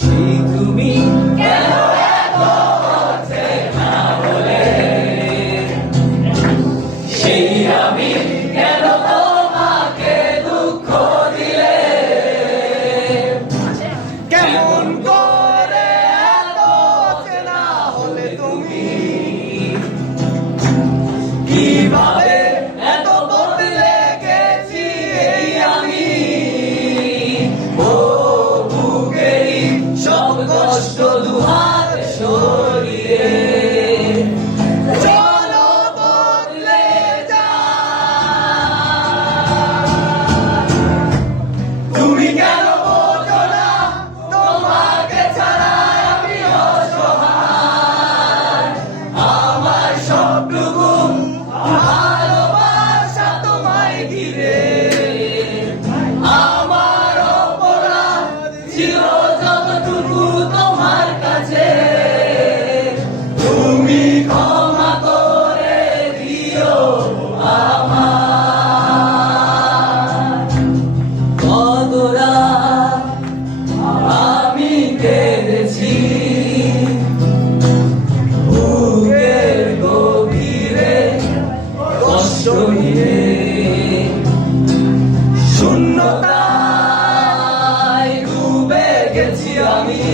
সেই তুমি কেন এত অচেনা হলে, সেই আমি কেন তোমাকে দুঃখ দিলে, কেমন করে এত অচেনা হলে তুমি, কিভাবে এত বদলে গেছি এই আমি, ও বুকেরই সব কষ্ট দুহাত সরিয়ে চলো বদলে যাই। তুমি কেন বোঝো না তোমাকে ছাড়া আমি অসহায়, আমার সবটুকু ভালোবাসা তোমায় ঘিরে, আমার অপরাধ ছিল যতটুকু তোমার কাছে, তুমি ক্ষমা করে দিও আমার। কতটা আমি কেঁদেছি বুকের গভীরে কষ্ট নিয়ে, শূন্যতায় ডুবে গেছি আমি।